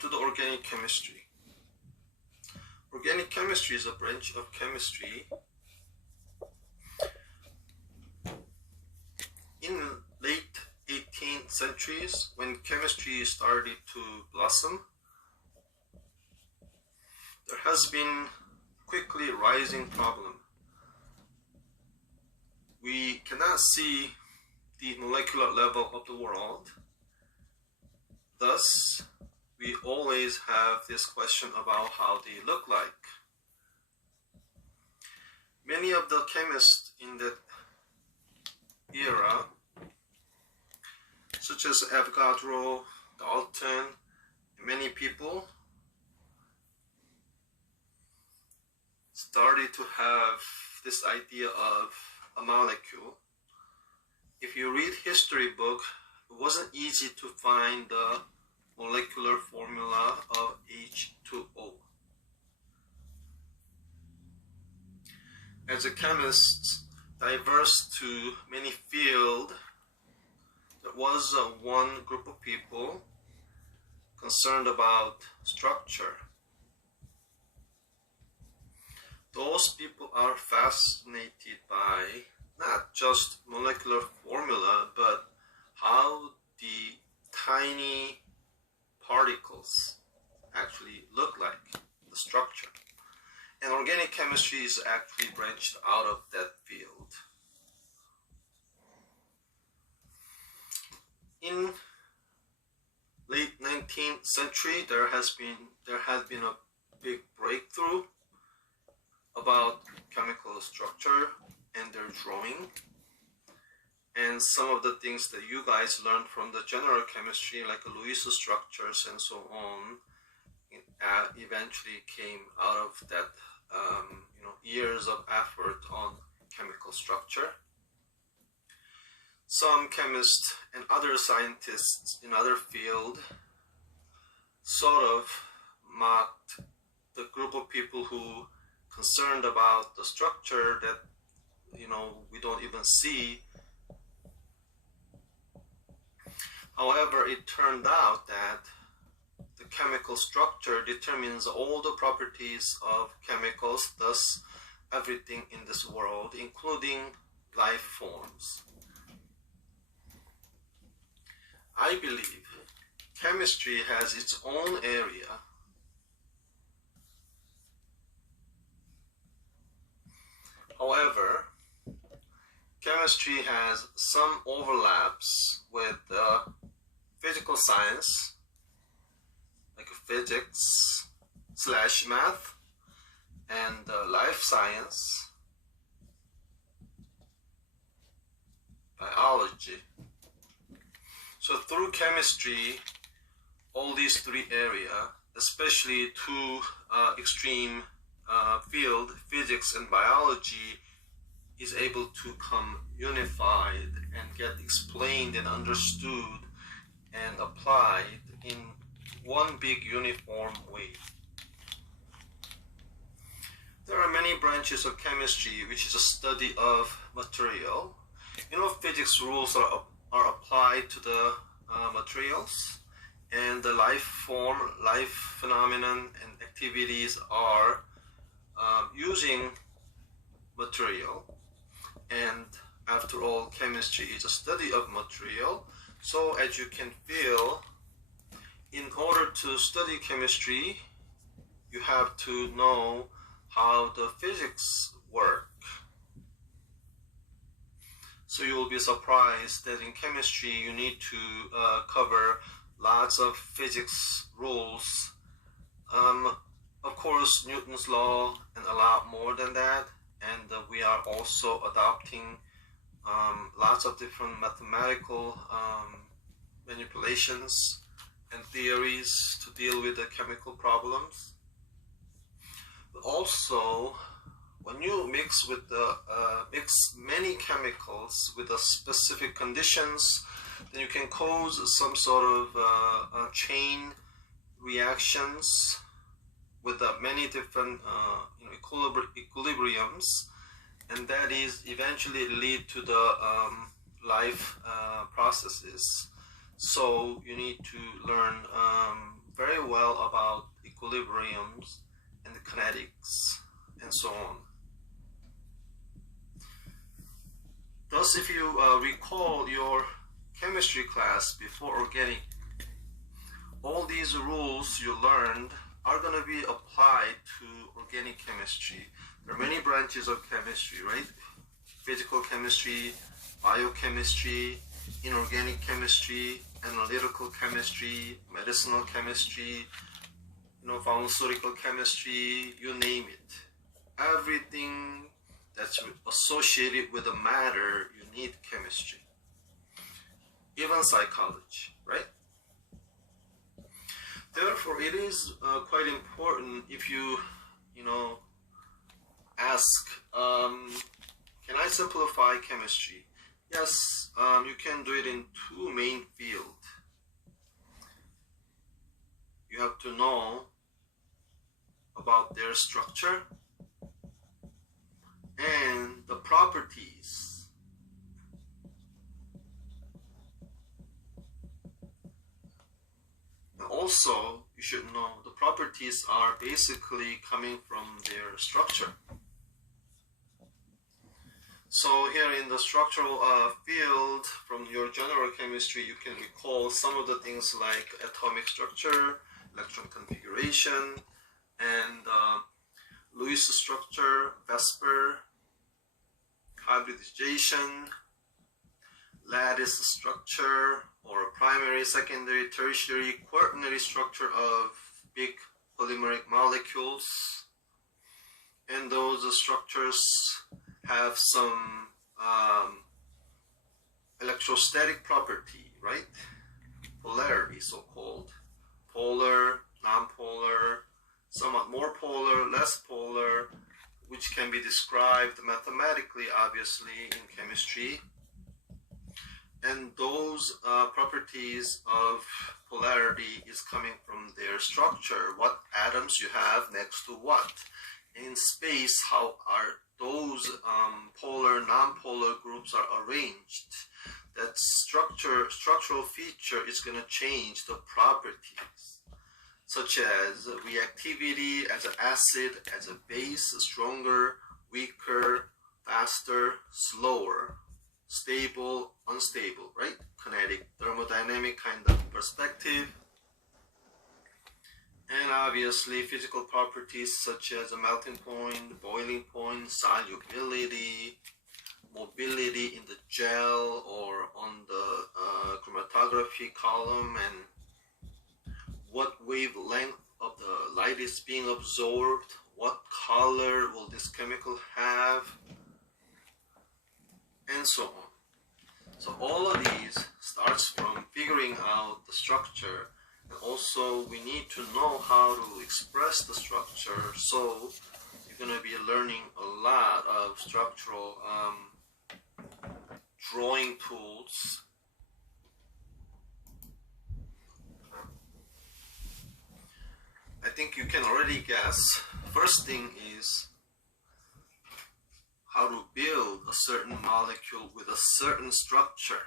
to the organic chemistry. Organic chemistry is a branch of chemistry. In late 18th centuries, when chemistry started to blossom, there has been quickly rising problem. We cannot see the molecular level of the world. Thus, we always have this question about how they look like. Many of the chemists in that era, such as Avogadro, Dalton, many people started to have this idea of a molecule. If you read history book, it wasn't easy to find the molecular formula of H2O. As a chemist, diverse to many fields, there was one group of people concerned about structure. Those people are fascinated by not just molecular formula, but how the tiny particles actually look like, the structure. And organic chemistry is actually branched out of that field. In late 19th century, there has been a big breakthrough about chemical structure and their drawing. And some of the things that you guys learned from the general chemistry, like Lewis structures and so on, eventually came out of that years of effort on chemical structure. Some chemists and other scientists in other field sort of mocked the group of people who concerned about the structure that we don't even see. However, it turned out that the chemical structure determines all the properties of chemicals, thus everything in this world, including life forms. I believe chemistry has its own area. However, chemistry has some overlaps with physical science, like physics/math, and life science, biology. So through chemistry, all these three areas, especially two extreme field, physics and biology, is able to come unified and get explained and understood and applied in one big uniform way. There are many branches of chemistry, which is a study of material. Physics rules are applied to the materials, and the life form, life phenomenon and activities are using material. And after all, chemistry is a study of material. So as you can feel, in order to study chemistry, you have to know how the physics work. So you will be surprised that in chemistry you need to cover lots of physics rules. Of course, Newton's law and a lot more than that. And we are also adopting lots of different mathematical manipulations and theories to deal with the chemical problems. But also, when you mix many chemicals with the specific conditions, then you can cause some sort of chain reactions with many different equilibriums, and that is eventually lead to the life processes. So you need to learn very well about equilibriums and kinetics and so on. Thus, if you recall your chemistry class before organic, all these rules you learned are going to be applied to organic chemistry. There are many branches of chemistry, right? Physical chemistry, biochemistry, inorganic chemistry, analytical chemistry, medicinal chemistry, pharmaceutical chemistry, you name it. Everything that's associated with the matter, you need chemistry. Even psychology, right? Therefore, it is quite important if you ask, can I simplify chemistry? Yes, you can do it in two main fields. You have to know about their structure and the properties. And also, you should know the properties are basically coming from their structure. So here in the structural field, from your general chemistry, you can recall some of the things like atomic structure, electron configuration, and Lewis structure, VSEPR, hybridization, lattice structure, or primary, secondary, tertiary, quaternary structure of big polymeric molecules. And those structures have some electrostatic property, right? Polarity, so-called. Polar, non-polar, somewhat more polar, less polar, which can be described mathematically, obviously, in chemistry. And those properties of polarity is coming from their structure, what atoms you have next to what. In space, how are those polar, non-polar groups are arranged. That structural feature is going to change the properties, such as reactivity as an acid, as a base, stronger, weaker, faster, slower, stable, unstable, right? Kinetic, thermodynamic kind of perspective. And obviously physical properties such as a melting point, boiling point, solubility, mobility in the gel or on the chromatography column, and what wavelength of the light is being absorbed, what color will this chemical have, and so on. So all of these starts from figuring out the structure. And also, we need to know how to express the structure, so you're going to be learning a lot of structural drawing tools. I think you can already guess. First thing is how to build a certain molecule with a certain structure.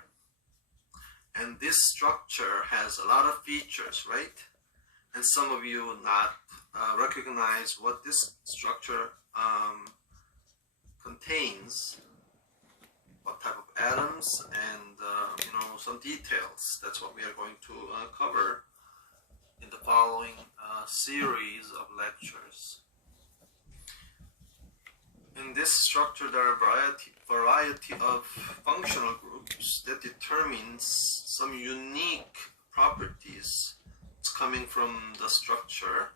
And this structure has a lot of features, right? And some of you not recognize what this structure contains, what type of atoms, and some details. That's what we are going to cover in the following series of lectures. In this structure, there are a variety of functional groups that determines some unique properties coming from the structure.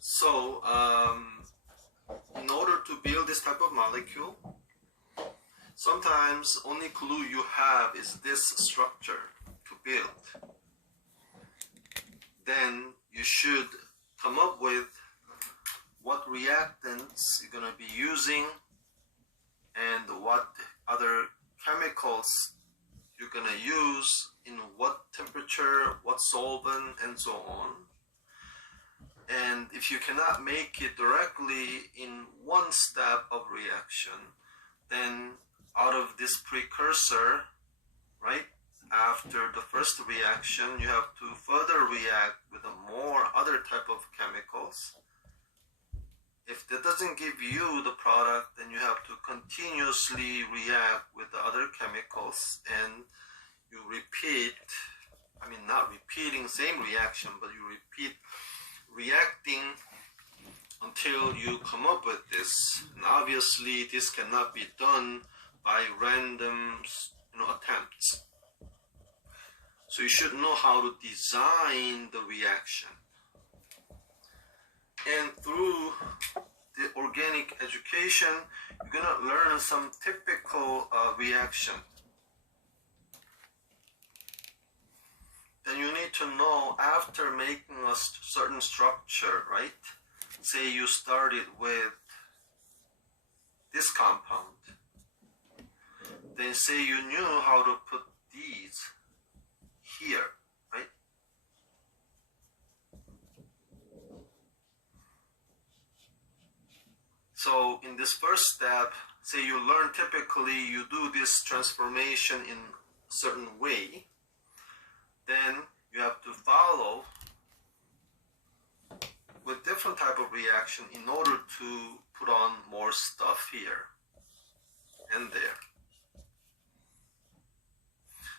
So, in order to build this type of molecule, sometimes only clue you have is this structure to build. Then you should come up with what reactants you're going to be using and what other chemicals you're going to use, in what temperature, what solvent, and so on. And if you cannot make it directly in one step of reaction, then out of this precursor, right, after the first reaction, you have to further react with more other type of chemicals. If that doesn't give you the product, then you have to continuously react with the other chemicals, and you repeat, not repeating same reaction, but you repeat reacting until you come up with this. And obviously this cannot be done by random attempts. So you should know how to design the reaction. And through the organic education, you're gonna learn some typical reaction. Then you need to know, after making a certain structure, right? Say you started with this compound. Then say you knew how to put these here, right? So in this first step, say you learn typically you do this transformation in a certain way, then you have to follow with different type of reaction in order to put on more stuff here and there.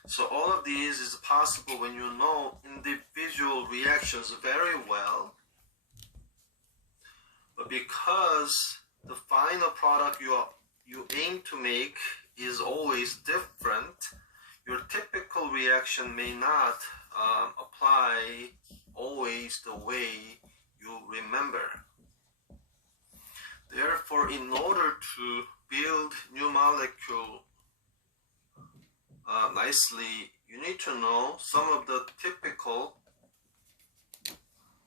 So all of these is possible when you know individual reactions very well, but because the final product you aim to make is always different, your typical reaction may not apply always the way you remember. Therefore, in order to build new molecule nicely, you need to know some of the typical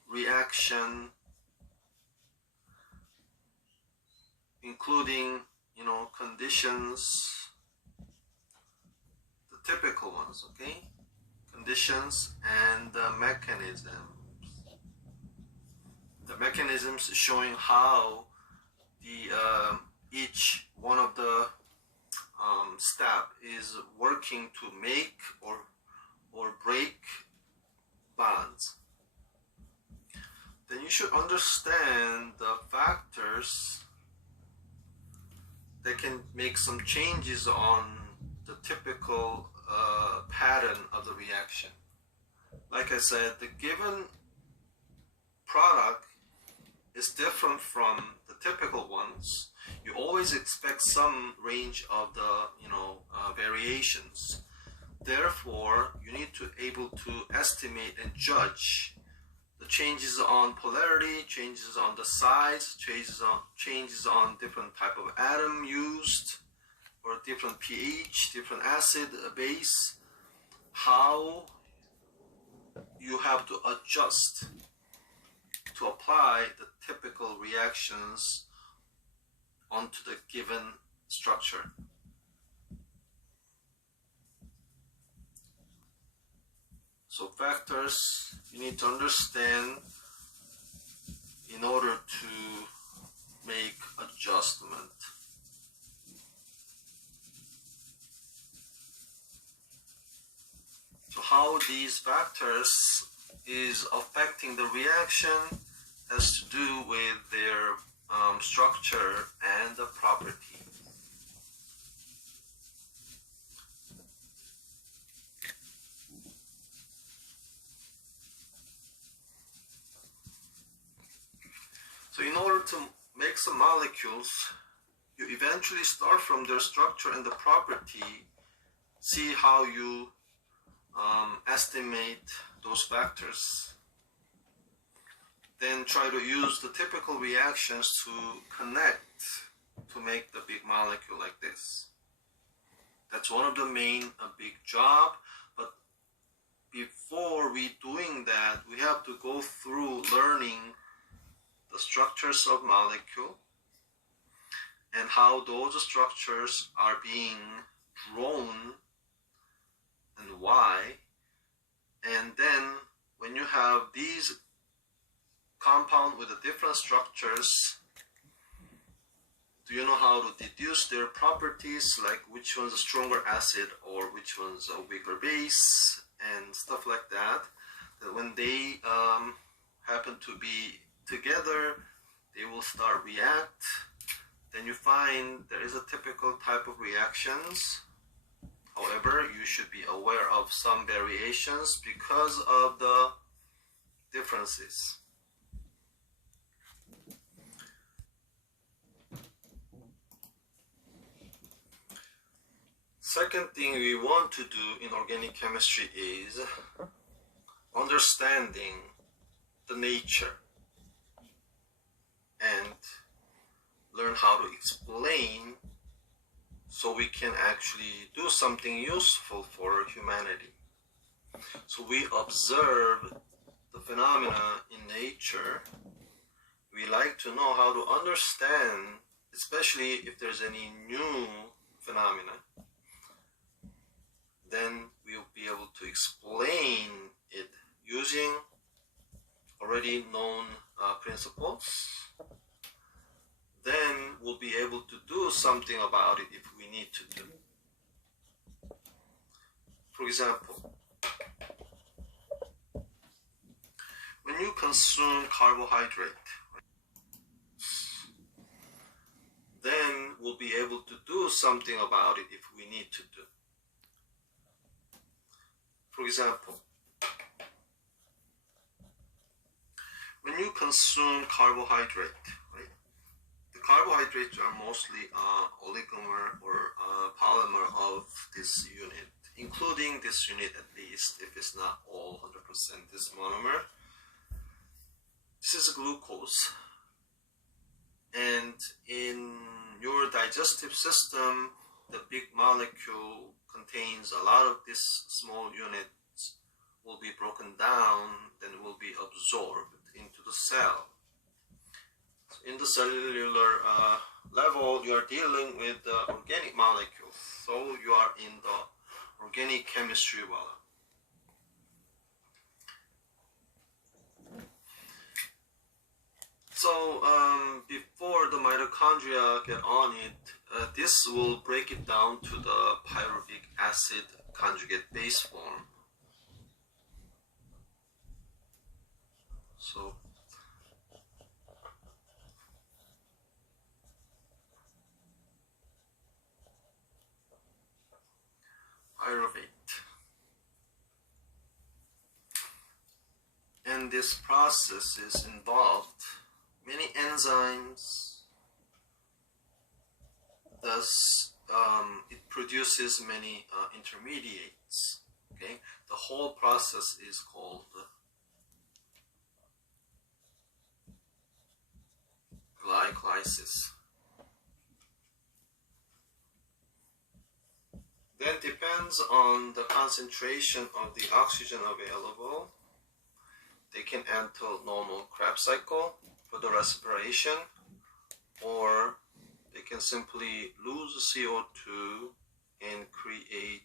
reaction, including conditions, the typical ones, okay? Conditions and the mechanisms. The mechanisms showing how the each one of the step is working to make or break bonds. Then you should understand the factors that can make some changes on the typical pattern of the reaction. Like I said, the given product is different from the typical ones. You always expect some range of the variations. Therefore, you need to able to estimate and judge the changes on polarity, changes on the size, changes on different type of atom used, or different pH, different acid, base, how you have to adjust to apply the typical reactions onto the given structure. So factors you need to understand in order to make adjustment. So how these factors is affecting the reaction has to do with their structure and the property. So in order to make some molecules, you eventually start from their structure and the property, see how you estimate those factors. Then try to use the typical reactions to connect to make the big molecule like this. That's one of the main big job, but before we doing that, we have to go through learning the structures of molecule and how those structures are being drawn and why. And then when you have these compound with the different structures, Do you know how to deduce their properties, like which one's a stronger acid or which one's a weaker base and stuff like that? That when they happen to be together, they will start react. Then you find there is a typical type of reactions. However, you should be aware of some variations because of the differences. Second thing we want to do in organic chemistry is understanding the nature and learn how to explain so we can actually do something useful for humanity. So we observe the phenomena in nature. We like to know how to understand, especially if there's any new phenomena. Then we'll be able to explain it using already known principles. Then we'll be able to do something about it if we need to do. For example, when you consume carbohydrate, then we'll be able to do something about it if we need to do. For example, when you consume carbohydrate, right, the carbohydrates are mostly oligomer or polymer of this unit, including this unit at least, if it's not all 100% this monomer. This is glucose. And in your digestive system, the big molecule contains a lot of these small units will be broken down, then will be absorbed into the cell. In the cellular level, you are dealing with the organic molecules, so you are in the organic chemistry world. So before the mitochondria get on it, this will break it down to the pyruvic acid conjugate base form. So pyruvate. And this process is involved many enzymes. Thus, it produces many intermediates. Okay, the whole process is called glycolysis. Then depends on the concentration of the oxygen available. They can enter normal Krebs cycle for the respiration, or they can simply lose CO2 and create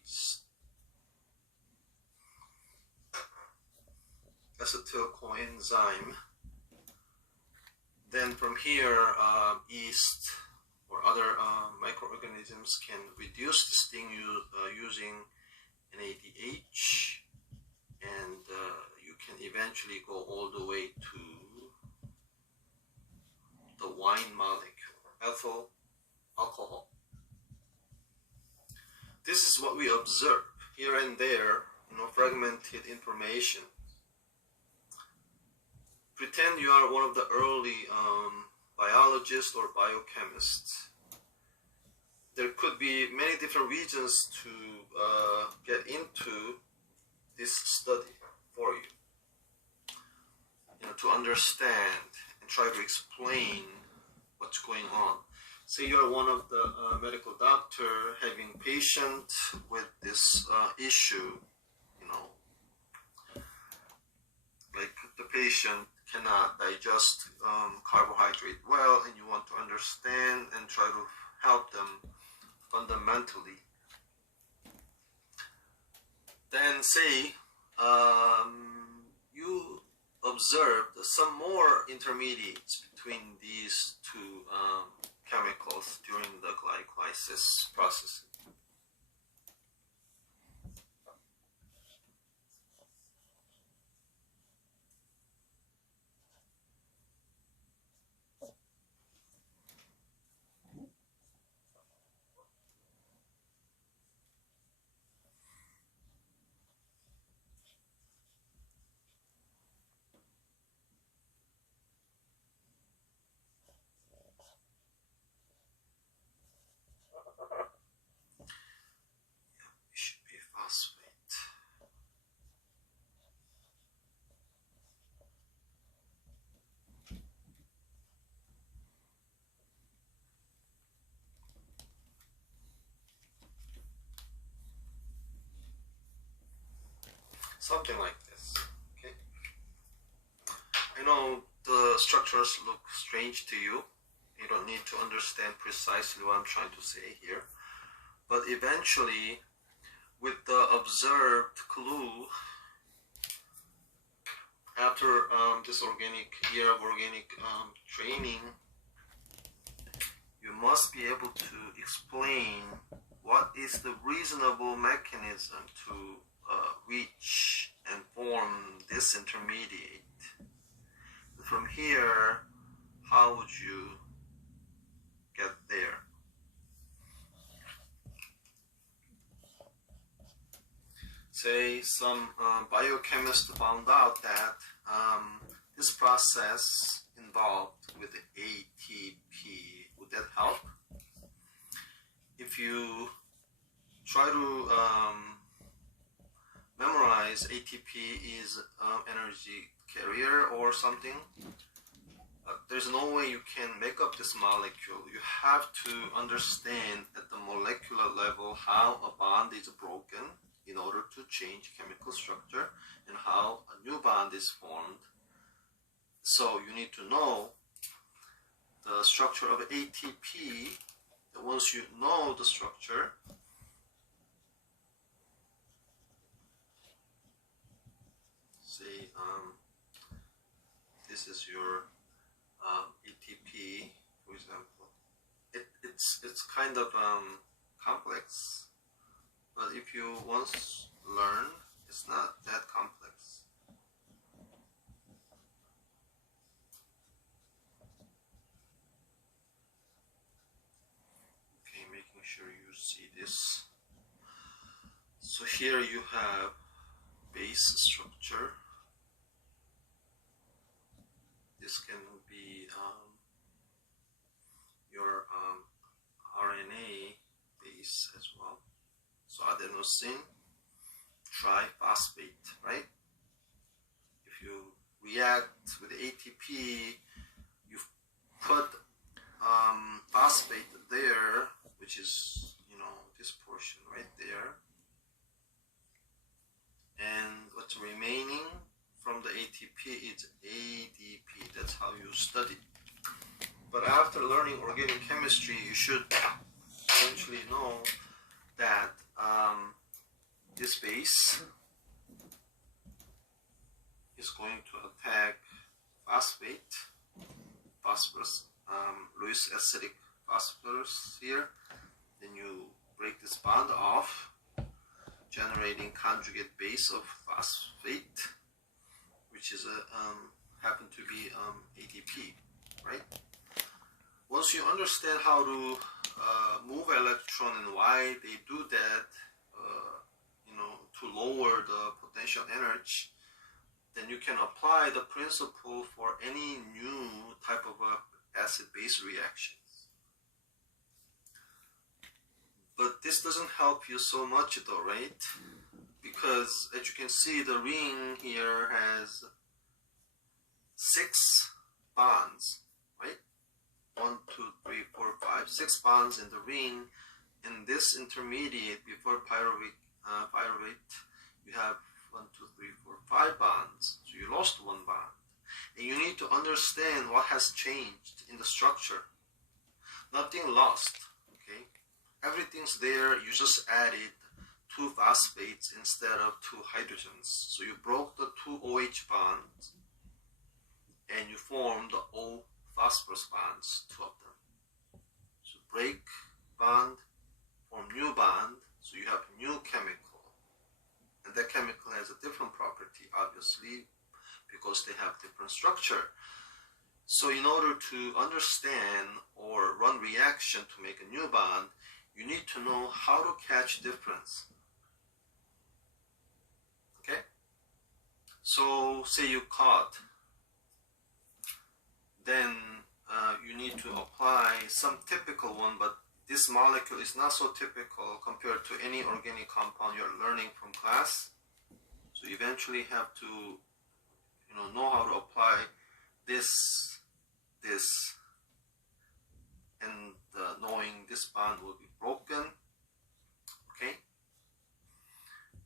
acetyl coenzyme. Then from here, yeast or other microorganisms can reduce this thing using NADH, and you can eventually go all the way to the wine molecule, ethyl alcohol. This is what we observe here and there, fragmented information. Pretend you are one of the early biologists or biochemists. There could be many different reasons to get into this study for you. To understand and try to explain what's going on. Say you're one of the medical doctor having patient with this issue, like the patient cannot digest carbohydrate well, and you want to understand and try to help them fundamentally. Then say you observed some more intermediates between these two chemicals during the glycolysis process. It should be phosphate. Something like this. Okay. I know the structures look strange to you. You don't need to understand precisely what I'm trying to say here. But eventually, with the observed clue, after this year of organic training, you must be able to explain what is the reasonable mechanism to reach and form this intermediate. From here, how would you get there? Say some biochemist found out that this process involved with ATP. Would that help? If you try to memorize ATP is energy carrier or something, there's no way you can make up this molecule. You have to understand at the molecular level how a bond is broken in order to change chemical structure and how a new bond is formed. So you need to know the structure of ATP. Once you know the structure, say this is your ATP, for example. It's kind of complex, but if you once learn, it's not that complex. Okay, making sure you see this. So here you have base structure. This can be your RNA base as well. So adenosine triphosphate, right? If you react with ATP, you put phosphate there, which is, this portion right there. And what's remaining from the ATP is ADP. That's how you study. But after learning organic chemistry, you should eventually know that this base is going to attack phosphorus, Lewis acidic phosphorus here. Then you break this bond off, generating conjugate base of phosphate, which is happen to be ADP, right? Once you understand how to move electron and why they do that, to lower the potential energy, then you can apply the principle for any new type of acid-base reactions. But this doesn't help you so much though, right? Because as you can see, the ring here has 6 bonds, right? 1, 2, 3, 4, 5, 6 bonds in the ring. In this intermediate before pyruvate, you have 1, 2, 3, 4, 5 bonds. So you lost 1 bond. And you need to understand what has changed in the structure. Nothing lost, okay? Everything's there, you just added 2 phosphates instead of 2 hydrogens. So you broke the 2 OH bonds and you formed the O phosphorus bonds, 2 of them. break bond, form new bond, so you have new chemical. And that chemical has a different property, obviously, because they have different structure. So in order to understand or run reaction to make a new bond, you need to know how to catch difference. Okay? So say you caught, then you need to apply some typical one, but this molecule is not so typical compared to any organic compound you're learning from class. So you eventually have to know how to apply this, and knowing this bond will be broken. Okay?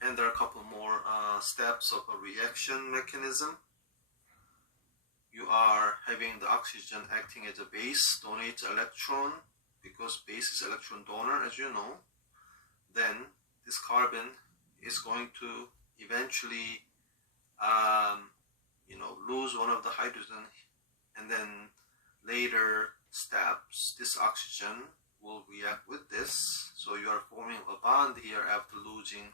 And there are a couple more steps of a reaction mechanism. You are having the oxygen acting as a base, donates electron, because base is electron donor, as you know. Then this carbon is going to eventually lose one of the hydrogen, and then later steps, this oxygen will react with this. So you are forming a bond here after losing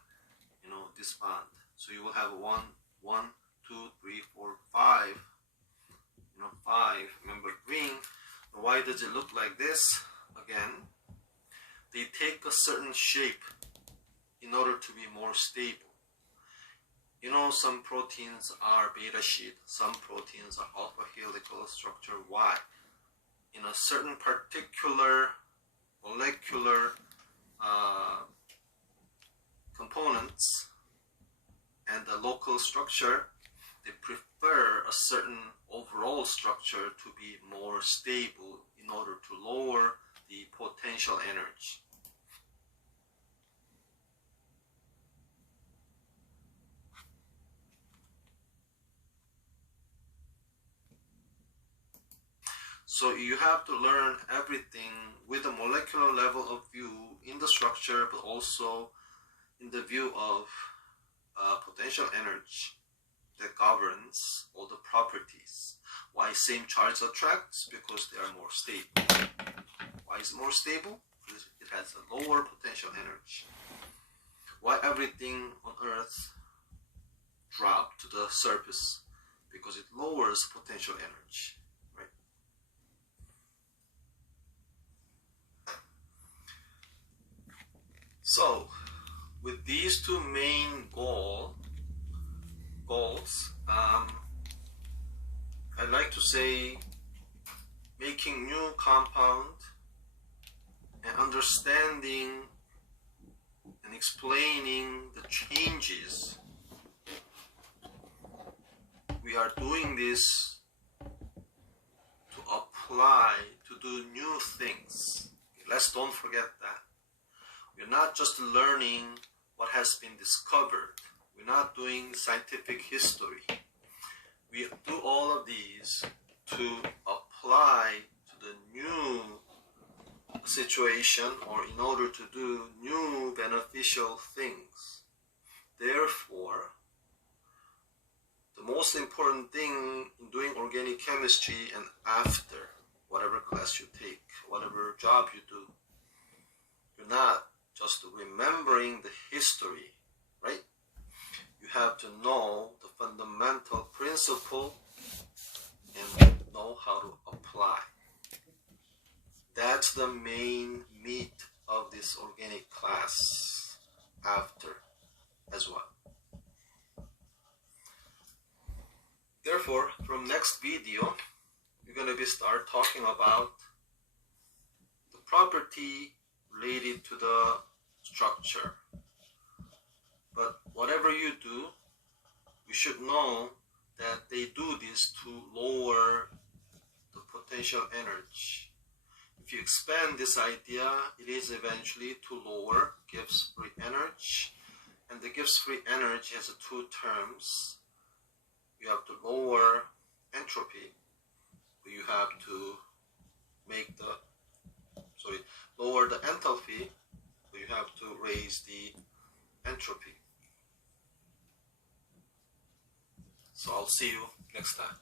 this bond. So you will have 1, 2, 3, 4, 5. 5. Remember ring. Why does it look like this? Again, they take a certain shape in order to be more stable. Some proteins are beta sheet, some proteins are alpha helical structure. Why? In a certain particular molecular components and the local structure, they prefer a certain overall structure to be more stable in order to lower the potential energy. So you have to learn everything with a molecular level of view in the structure, but also in the view of potential energy that governs all the properties. Why same charge attracts? Because they are more stable. Why is it more stable? Because it has a lower potential energy. Why everything on Earth drop to the surface? Because it lowers potential energy. Right? So, with these two main goals, I'd like to say making new compound and understanding and explaining the changes. We are doing this to apply, to do new things. Let's don't forget that. We're not just learning what has been discovered. We're not doing scientific history. We do all of these to apply to the new situation, or in order to do new beneficial things. Therefore, the most important thing in doing organic chemistry and after whatever class you take, whatever job you do, you're not just remembering the history, right? You have to know the fundamental principle and know how to apply. That's the main meat of this organic class after as well. Therefore, from next video, we're going to start talking about the property related to the structure. But whatever you do, we should know that they do this to lower the potential energy. If you expand this idea, it is eventually to lower Gibbs free energy. And the Gibbs free energy has two terms. You have to lower entropy, but you have to make lower the enthalpy, but you have to raise the entropy. So I'll see you next time.